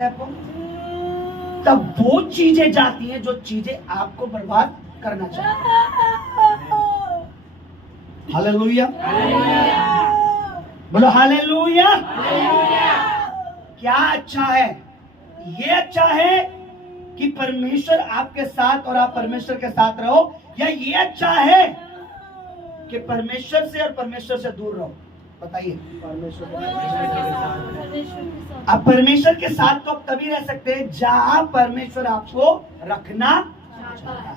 तब वो चीजें जाती हैं जो चीजें आपको बर्बाद करना चाहती। हालेलुया, बोलो हालेलुया। क्या अच्छा है? ये अच्छा है कि परमेश्वर आपके साथ और आप परमेश्वर के साथ रहो, या ये अच्छा है कि परमेश्वर से और परमेश्वर से दूर रहो? बताइए। आप परमेश्वर के साथ तो तभी रह सकते हैं जहां परमेश्वर आपको रखना चाहता है।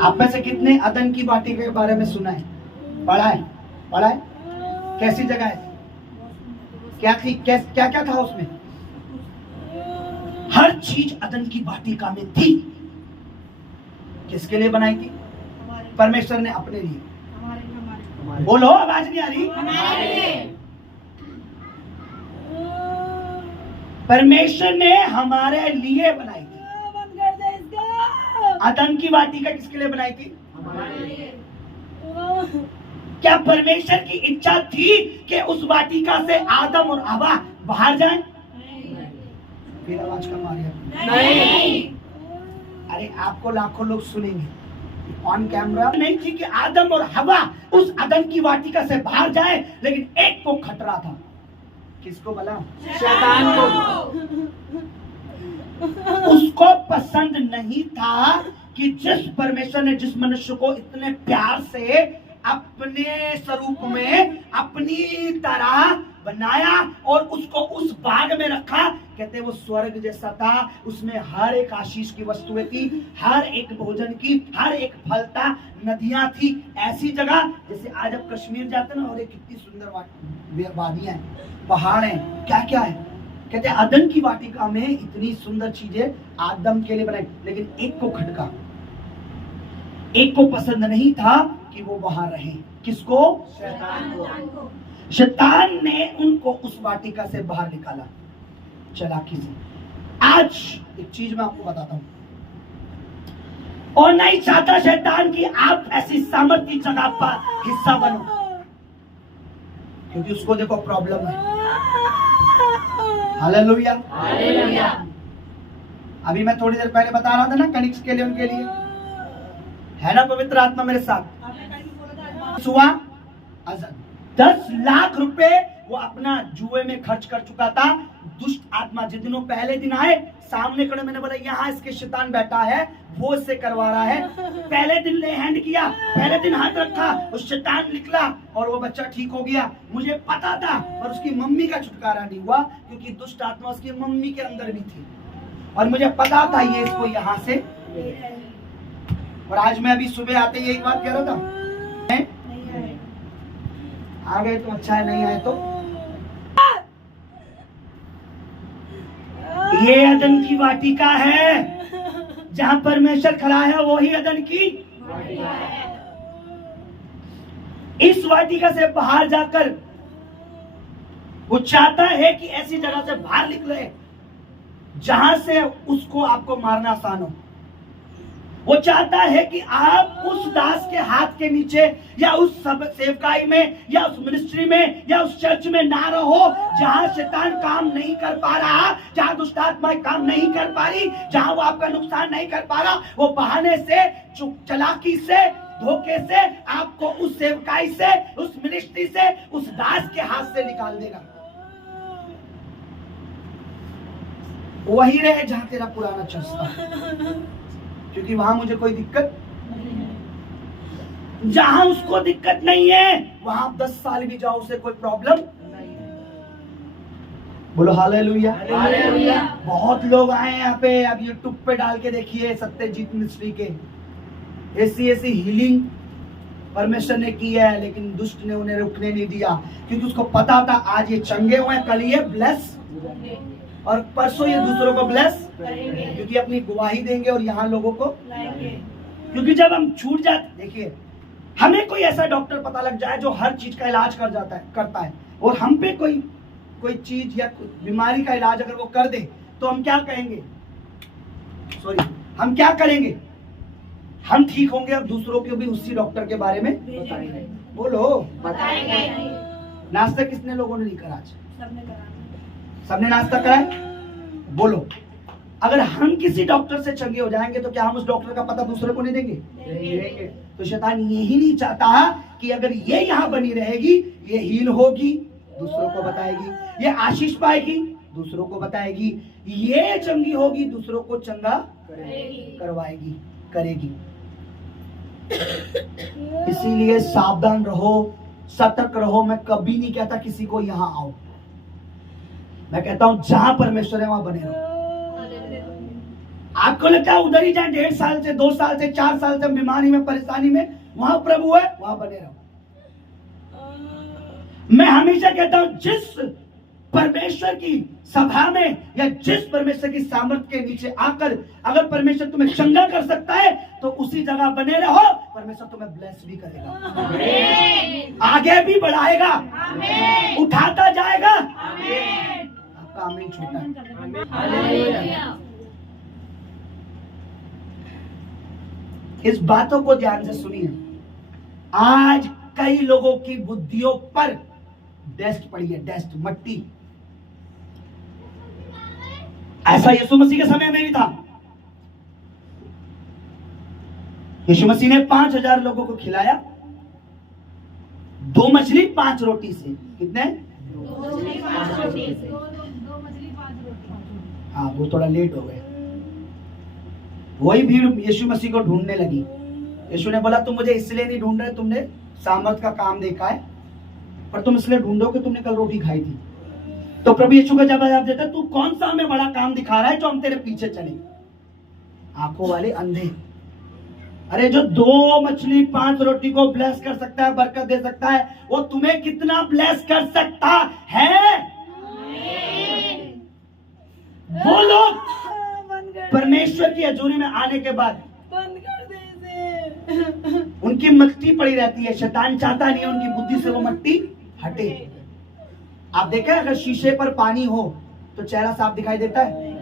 आप में से कितने अदन की वाटिका के बारे में सुना है, पढ़ा है? पढ़ा है? कैसी जगह है? क्या थी? क्या क्या था उसमें? हर चीज अदन की वाटिका में थी। किसके लिए बनाई थी? परमेश्वर ने अपने लिए। बोलो, आवाज नहीं आ रही? परमेश्वर ने हमारे लिए बनाई थी। अदन की वाटिका किसके लिए बनाई थी? हमारे लिए। क्या परमेश्वर की इच्छा थी कि उस वाटिका से आदम और हवा बाहर जाएं? फिर आवाज कम आ रही है। नहीं। अरे आपको लाखों लोग सुनेंगे ऑन कैमरा। नहीं थी कि आदम और हवा उस अदन की वाटिका से बाहर जाए, लेकिन एक को खतरा था। किसको बोला? शैतान को। उसको पसंद नहीं था कि जिस परमेश्वर ने जिस मनुष्य को इतने प्यार से अपने स्वरूप में अपनी तरह बनाया और उसको उस बाग में रखा, कहते वो स्वर्ग जैसा था। उसमें हर एक आशीष की वस्तुएं थी, हर एक भोजन की, हर एक फल था, नदियां थी। ऐसी जगह जैसे आज आप कश्मीर जाते ना, और एक कितनी सुंदर वादियां हैं, पहाड़ हैं, क्या क्या है। कहते अदन की वाटिका में इतनी सुंदर चीजें आदम के लिए बनाई, लेकिन एक को खटका, एक को पसंद नहीं था कि वो वहां रहे। किसको? शैतान को। शैतान ने उनको उस वाटिका से बाहर निकाला चालाकी से। आज एक चीज मैं आपको बताता हूं, और नहीं चाहता शैतान कि आप ऐसी सामर्थ्य जगह पर हिस्सा बनो, क्योंकि उसको देखो प्रॉब्लम है। Hallelujah, hallelujah. अभी मैं थोड़ी देर पहले बता रहा था ना कनिक्स के लिए, उनके लिए है ना पवित्र आत्मा मेरे साथ। सुआ 10 लाख रुपए वो अपना जुए में खर्च कर चुका था। दुष्ट आत्मा जिन दिनों पहले दिन आए, सामने खड़े, मैंने बोला यहाँ इसके शैतान बैठा है, वो इससे करवा रहा है। पहले दिन ले हैंड किया, पहले दिन हाथ रखा, उस शैतान निकला और वो बच्चा ठीक हो गया। मुझे पता था, पर उसकी मम्मी का छुटकारा नहीं हुआ, क्योंकि दुष्ट आत्मा उसकी मम्मी के अंदर भी थी, और मुझे पता था ये इसको यहाँ से। और आज मैं अभी सुबह आते ही एक बात कह रहा था, आ गए तो अच्छा है, नहीं आए तो। ये अदन की वाटिका है, जहां परमेश्वर खड़ा है वही अदन की वाटिका है। इस वाटिका से बाहर जाकर वो चाहता है कि ऐसी जगह से बाहर निकले जहां से उसको आपको मारना आसान हो। वो चाहता है कि आप उस दास के हाथ के नीचे, या उस सब सेवकाई में, या उस मिनिस्ट्री में, या उस चर्च में ना रहो जहां शैतान काम नहीं कर पा रहा, जहां दुष्ट आत्माएं काम नहीं कर पा रही, जहां वो आपका नुकसान नहीं कर पा रहा। वो बहाने से, चालाकी से, धोखे से आपको उस सेवकाई से, उस मिनिस्ट्री से, उस दास के हाथ से निकाल देगा। वही रहे जहां तेरा पुराना चर्च था, क्योंकि वहां मुझे कोई दिक्कत नहीं है। जहां उसको दिक्कत नहीं है, वहां आप 10 साल भी जाओ, उसे कोई प्रॉब्लम नहीं है। बोलो हालेलुया, हालेलुया। बहुत लोग आए यहाँ पे, अब यूट्यूब पे डाल के देखिए सत्यजीत मिस्ट्री के, ऐसी हीलिंग परमेश्वर ने की है, लेकिन दुष्ट ने उन्हें रुकने नहीं दिया, क्योंकि उसको पता था आज ये चंगे हुए, कल ये ब्लेस और परसों ये दूसरों को ब्लेस करेंगे, क्योंकि अपनी गवाही देंगे और यहाँ लोगों को लाएंगे। क्योंकि जब हम छूट जाते, देखिए हमें कोई ऐसा डॉक्टर पता लग जाए जो हर चीज का इलाज करता है, और हम पे कोई चीज या बीमारी का इलाज अगर वो कर दे, तो हम क्या कहेंगे? हम क्या करेंगे? हम ठीक होंगे, अब दूसरों को भी उसी डॉक्टर के बारे में बताएंगे। बोलो बताएंगे। नाश्ता कितने लोगों ने नहीं करा आज? सबने नाश्ता कराए? बोलो, अगर हम किसी डॉक्टर से चंगे हो जाएंगे तो क्या हम उस डॉक्टर का पता दूसरे को नहीं देंगे? तो शैतान यही नहीं चाहता कि अगर ये यहाँ बनी रहेगी, ये हील होगी, दूसरों को बताएगी, ये आशीष पाएगी, दूसरों को बताएगी, ये चंगी होगी, दूसरों को चंगा करवाएगी, करेगी। इसीलिए सावधान रहो, सतर्क रहो। मैं कभी नहीं कहता किसी को यहाँ आओ, मैं कहता हूं जहां परमेश्वर है वहां बने रहो। आपको लगता है उधर ही जाए, 1.5 साल से 2 साल से 4 साल से बीमारी में परेशानी में, वहां प्रभु है, वहां बने रहो। मैं हमेशा कहता हूं जिस परमेश्वर की सभा में या जिस परमेश्वर की सामर्थ्य के नीचे आकर अगर परमेश्वर तुम्हें चंगा कर सकता है तो उसी जगह बने रहो। परमेश्वर तुम्हें ब्लेस भी करेगा, आगे भी बढ़ाएगा, उठाता जाएगा। आपका आमीन छोटा है। इस बातों को ध्यान से सुनिए। आज कई लोगों की बुद्धियों पर डस्ट पड़ी है, डस्ट, मट्टी। ऐसा यीशु मसीह के समय में भी था। यीशु मसीह ने 5000 लोगों को खिलाया 2 मछली 5 रोटी से। कितने? 2 मछली 5 रोटी से। हाँ, वो थोड़ा लेट हो गए। वही भीड़ यीशु मसीह को ढूंढने लगी। यीशु ने बोला तुम मुझे इसलिए नहीं ढूंढ रहे, तुमने सामर्थ का काम देखा है, पर तुम इसलिए ढूंढो कि तुमने कल रोटी खाई थी। तो प्रभु यीशु का जवाब देता है, तू कौन सा हमें बड़ा काम दिखा रहा है जो हम तेरे पीछे चले? आंखों वाले अंधे। अरे जो 2 मछली 5 रोटी को ब्लेस कर सकता है, बरकत दे सकता है, वो तुम्हें कितना ब्लेस कर सकता है? वो लोग परमेश्वर की हजूरी में आने के बाद बंद कर दे, उनकी मट्टी पड़ी रहती है। शैतान चाहता नहीं है उनकी बुद्धि से वो मट्टी हटे। आप देखें, अगर शीशे पर पानी हो तो चेहरा साफ दिखाई देता है?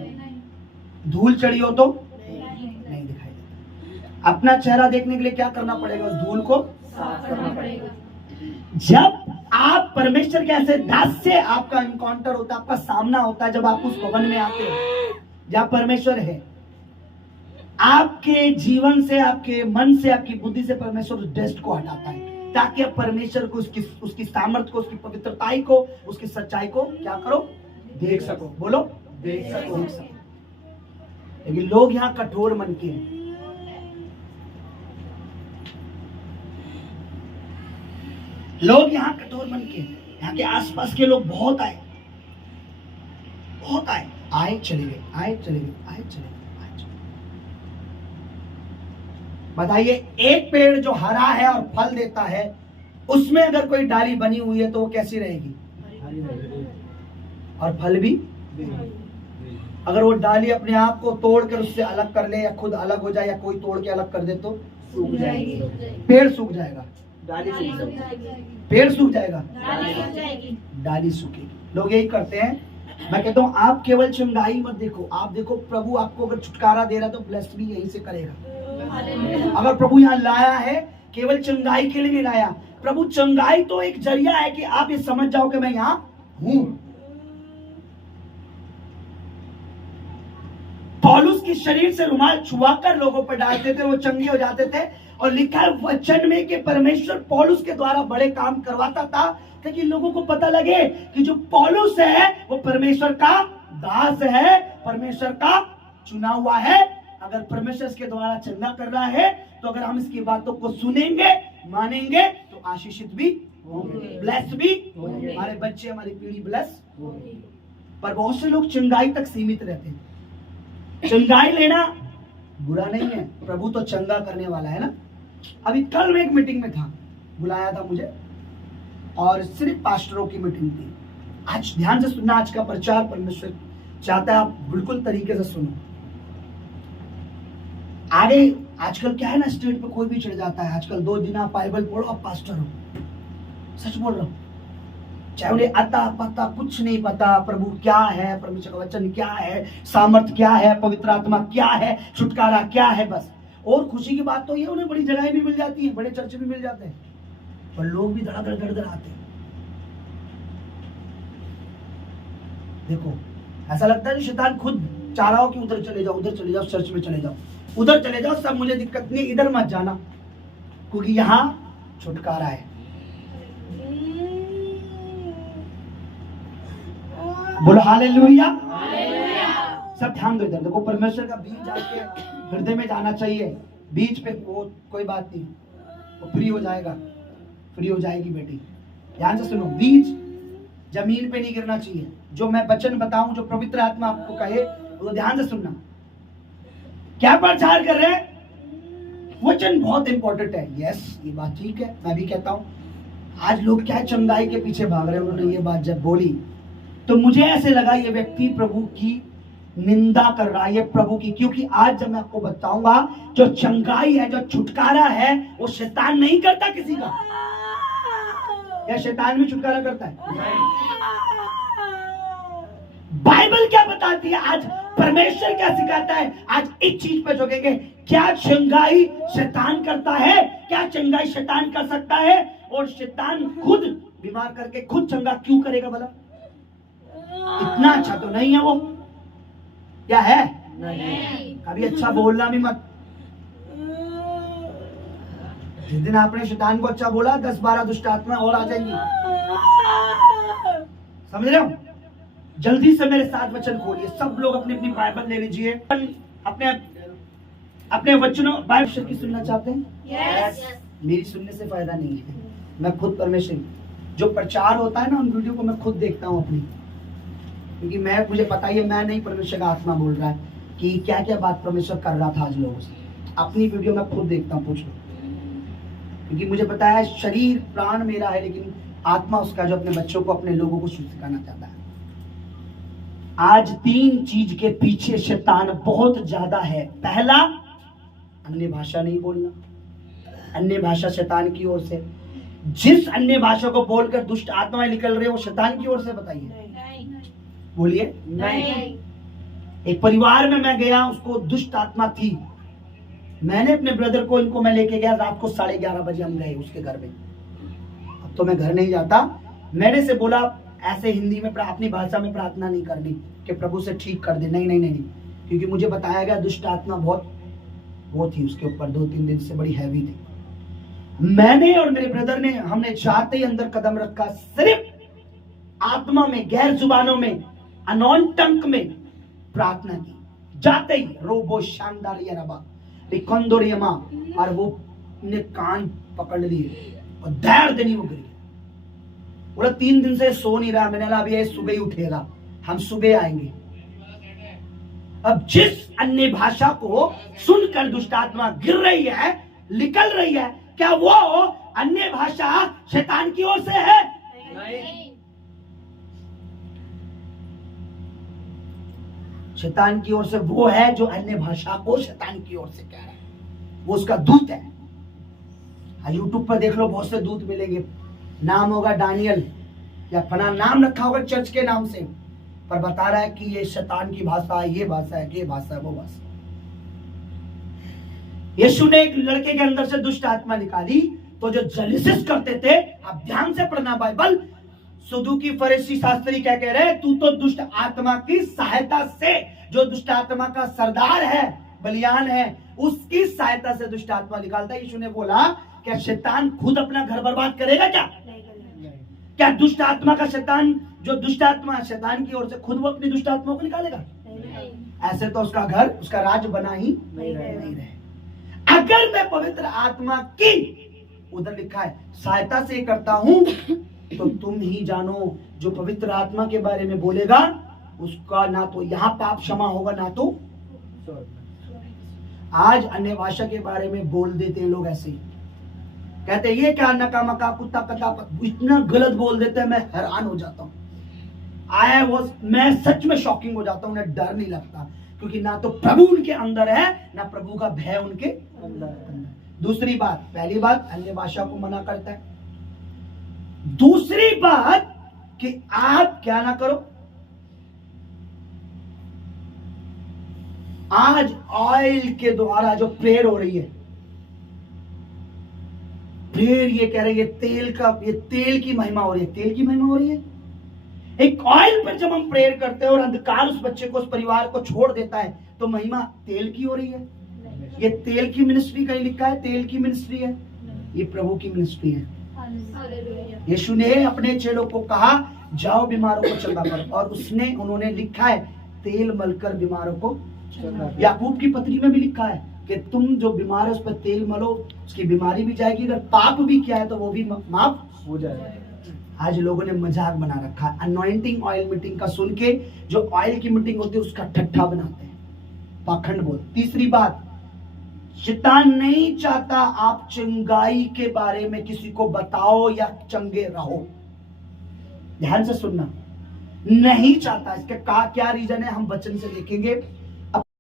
धूल चढ़ी हो तो नहीं दिखाई देता। अपना चेहरा देखने के लिए क्या करना पड़ेगा? उस धूल को साफ करना पड़ेगा। जब आप परमेश्वर के ऐसे दास से आपका इनकाउंटर होता है, आपका सामना होता है, जब आप उस भवन में आते हैं जहाँ परमेश्वर है, आपके जीवन से, आपके मन से, आपकी बुद्धि से परमेश्वर उस डस्ट को हटाता है, ताकि आप परमेश्वर को, उसकी सामर्थ्य को, उसकी पवित्रताई को, उसकी सच्चाई को क्या करो? देख सको। बोलो देख सको। लेकिन लोग यहाँ कठोर मन के हैं। लोग यहाँ कठोर मन के, यहाँ के आसपास के लोग बहुत आए, बहुत आए, आए चले गए, आए चले गए, आए चले गए, आए चले गए। बताइए, एक पेड़ जो हरा है और फल देता है, उसमें अगर कोई डाली बनी हुई है तो वो कैसी रहेगी? और फल भी। अगर वो डाली अपने आप को तोड़कर उससे अलग कर ले, या खुद अलग हो जाए, या कोई तोड़ के अलग कर दे, तो सूख जाएगी। पेड़ सूख जाएगा, डाली सूख जाएगी। पेड़ सूख जाएगा, डाली सूखेगी। लोग यही करते हैं। मैं कहता हूँ आप केवल चंगाई मत देखो, आप देखो प्रभु आपको अगर छुटकारा दे रहा है तो ब्लेस भी यहीं से करेगा। अगर प्रभु यहाँ लाया है, केवल चंगाई के लिए नहीं लाया। प्रभु चंगाई तो एक जरिया है कि आप ये समझ जाओ कि मैं यहाँ हूं। पौलुस की शरीर से रुमाल छुआकर लोगों पर डालते थे, वो चंगे हो जाते थे। और लिखा है वचन में कि परमेश्वर पौलुस के द्वारा बड़े काम करवाता था, ताकि लोगों को पता लगे कि जो पौलुस है वो परमेश्वर का दास है, परमेश्वर का चुना हुआ है। अगर परमेश्वर इसके द्वारा चंगा कर रहा है तो अगर हम इसकी बातों को सुनेंगे, मानेंगे, तो आशीषित भी होंगे, ब्लेस भी होंगे, हमारे बच्चे, हमारी पीढ़ी ब्लेस होगी। पर बहुत से लोग चंगाई तक सीमित रहते हैं। चंगाई लेना बुरा नहीं है, प्रभु तो चंगा करने वाला है ना। अभी कल मैं एक मीटिंग में था, बुलाया था मुझे, और सिर्फ पास्टरों की मीटिंग थी। आज ध्यान से सुनना, आज का प्रचार परमेश्वर चाहता है आप बिल्कुल तरीके से सुनो। आगे आजकल क्या है ना, स्टेज पे कोई भी चढ़ जाता है। आजकल 2 दिन आप बाइबल पढ़ो, आप पास्टर हो। सच बोल रहा हूं, चाहे उन्हें अता पता कुछ नहीं पता, प्रभु क्या है, परमेश्वर का वचन क्या है, सामर्थ क्या है, पवित्र आत्मा क्या है, छुटकारा क्या है, बस और खुशी की बात तो ये उन्हें बड़ी जगहें भी मिल जाती है, बड़े चर्च भी मिल जाते हैं, पर लोग भी धड़ाधड़ धड़धड़ आते हैं। देखो ऐसा लगता है कि शैतान खुद चाह रहा हो कि उधर चले जाओ, उधर चले जाओ, चर्च में चले जाओ, उधर चले जाओ, सब मुझे दिक्कत नहीं, इधर मत जाना, क्योंकि यहाँ छुटकारा है। बोलो हालेलुया। सब ध्यान दो इधर। देखो परमेश्वर का बीज आपके हृदय में जाना चाहिए। बीज पे वो कोई बात नहीं, वो फ्री हो जाएगा, फ्री हो जाएगी बेटी। ध्यान से सुनो, बीज जमीन पे नहीं गिरना चाहिए। जो मैं वचन बताऊं, जो पवित्र आत्मा आपको कहे, वो ध्यान से सुनना। क्या प्रचार कर रहे हैं? वचन बहुत इंपॉर्टेंट है। यस, ये बात ठीक है, मैं भी कहता हूं। आज लोग क्या चंगाई के पीछे भाग रहे हैं। उन्होंने ये बात जब बोली तो मुझे ऐसे लगा ये व्यक्ति प्रभु की निंदा कर रहा है, ये प्रभु की, क्योंकि आज जब मैं आपको बताऊंगा जो चंगाई है, जो छुटकारा है, वो शैतान नहीं करता किसी का। या शैतान भी छुटकारा करता है? बाइबल क्या बताती है? आज परमेश्वर क्या सिखाता है? आज इस चीज पे झुकेंगे। क्या चंगाई शैतान करता है? क्या चंगाई शैतान कर सकता है? और शैतान खुद बीमार करके खुद चंगा क्यों करेगा भला? इतना अच्छा तो नहीं है वो, क्या है? नहीं। कभी अच्छा बोलना भी मत। जिस दिन आपने शैतान को अच्छा बोला, 10-12 दुष्ट आत्मा और आ जाएंगी। समझ रहे हो? जल्दी से मेरे साथ वचन खोलिए। सब लोग अपनी अपनी बाइबल ले लीजिए। अपने अपने वचनों बाइबल की सुनना चाहते हैं? यस। मेरी सुनने से फायदा नहीं है। मैं खुद परमेश्वर, जो प्रचार होता है ना, उन वीडियो को मैं खुद देखता हूँ अपनी, क्योंकि मुझे पता ही है मैं नहीं, परमेश्वर का आत्मा बोल रहा है कि क्या क्या बात परमेश्वर कर रहा था आज लोगों से। अपनी वीडियो मैं खुद देखता हूँ, पूछ लो, क्योंकि मुझे पता है शरीर प्राण मेरा है, लेकिन आत्मा उसका, जो अपने बच्चों को, अपने लोगों को सिखाना चाहता है। आज 3 चीज के पीछे शैतान बहुत ज्यादा है। पहला, अन्य भाषा नहीं बोलना। अन्य भाषा शैतान की ओर से। जिस अन्य भाषा को बोलकर दुष्ट आत्माएं निकल रही है, वो शैतान की ओर से? बताइए, बोलिए। नहीं। एक परिवार में मैं गया, उसको दुष्ट आत्मा थी। मैंने अपने ब्रदर को, इनको मैं लेके गया, रात को 11:30 बजे हम गए उसके घर में। अब तो मैं घर नहीं जाता। मैंने से बोला ऐसे हिंदी में, अपनी भाषा में प्रार्थना नहीं करनी कि प्रभु से ठीक कर दे। नहीं नहीं नहीं, क्योंकि मुझे बताया गया दुष्ट आत्मा बहुत थी उसके ऊपर, 2-3 दिन से बड़ी हैवी थी। मैंने और मेरे ब्रदर ने, हमने जाते ही अंदर कदम रखा, सिर्फ आत्मा में, गैर जुबानों में, अनोन टंक में प्रार्थना की। जाते ही रोबो शानदार रिकंदोरियमा, और वो ने कान पकड़ लिए और धैर्य देनी वो गिर गया। बोला 3 दिन से सो नहीं रहा। मैंने कहा अभी ये सुबह ही उठेगा, हम सुबह आएंगे। अब जिस अन्य भाषा को सुनकर दुष्ट आत्मा गिर रही है, निकल रही है, क्या वो अन्य भाषा शैतान की ओर से है? नहीं। शैतान की ओर से वो है जो अन्य भाषा को शैतान की ओर से कह रहा है, वो उसका दूत है। यूट्यूब पर देख लो, बहुत से दूत मिलेंगे। नाम होगा डानियल, या अपना नाम रखा होगा चर्च के नाम से, पर बता रहा है कि ये शैतान की भाषा है, ये भाषा है, ये भाषा है, वो भाषा। यीशु ने एक लड़के के अंदर से दुष्ट आत्मा निकाली, तो जो जलिसिस करते थे, आप ध्यान से पढ़ना बाइबल, सदूकी फरीसी शास्त्री क्या कह रहे हैं? तू तो दुष्ट आत्मा की सहायता से, जो दुष्ट आत्मा का सरदार है, बलियान है, उसकी सहायता से दुष्ट आत्मा निकालता है। यीशु ने बोला क्या शैतान खुद अपना घर बर्बाद करेगा क्या? क्या दुष्ट आत्मा का शैतान, जो दुष्ट आत्मा शैतान की ओर से, खुद वो अपनी दुष्ट आत्मा को निकालेगा? ऐसे तो उसका घर, उसका राज बना ही नहीं रहे। अगर मैं पवित्र आत्मा की, उधर लिखा है, सहायता से करता हूं, तो तुम ही जानो, जो पवित्र आत्मा के बारे में बोलेगा उसका ना तो यहाँ पाप क्षमा होगा, ना तो। आज अन्य भाषा के बारे में बोल देते हैं लोग, ऐसे कहते हैं ये क्या नकामा का कुत्ता कटा, इतना गलत बोल देते हैं, मैं हैरान हो जाता हूँ। मैं सच में शॉकिंग हो जाता हूँ, उन्हें डर नहीं लगता, क्योंकि ना तो प्रभु उनके अंदर है, ना प्रभु का भय उनके अंदर। दूसरी बात, पहली बात अन्य भाषा को मना करता है। दूसरी बात कि आप क्या ना करो, आज ऑयल के द्वारा जो प्रेयर हो रही है, प्रेयर ये कह रही है ये तेल की महिमा हो रही है, तेल की महिमा हो रही है। एक ऑयल पर जब हम प्रेयर करते हैं और अंधकार उस बच्चे को, उस परिवार को छोड़ देता है, तो महिमा तेल की हो रही है। ये तेल की मिनिस्ट्री कहीं लिखा है तेल की मिनिस्ट्री है? ये प्रभु की मिनिस्ट्री है। यीशु ने अपने चेलों को कहा जाओ बीमारों को चंगा करो, और उन्होंने लिखा है तेल मलकर बीमारों को। याकूब की पत्री में भी लिखा है कि तुम जो बीमार है उस पर तेल मलो, उसकी बीमारी भी जाएगी, अगर पाप भी किया है तो वो भी माफ हो जाएगा। आज लोगों ने मजाक बना रखा है अनॉइंटिंग ऑयल मीटिंग का, सुन के जो ऑयल की मीटिंग होती है उसका ठट्ठा बनाते हैं, पाखंड बोल। तीसरी बात, शैतान नहीं चाहता आप चंगाई के बारे में किसी को बताओ या चंगे रहो। ध्यान से सुनना, नहीं चाहता। इसका क्या रीजन है हम वचन से देखेंगे।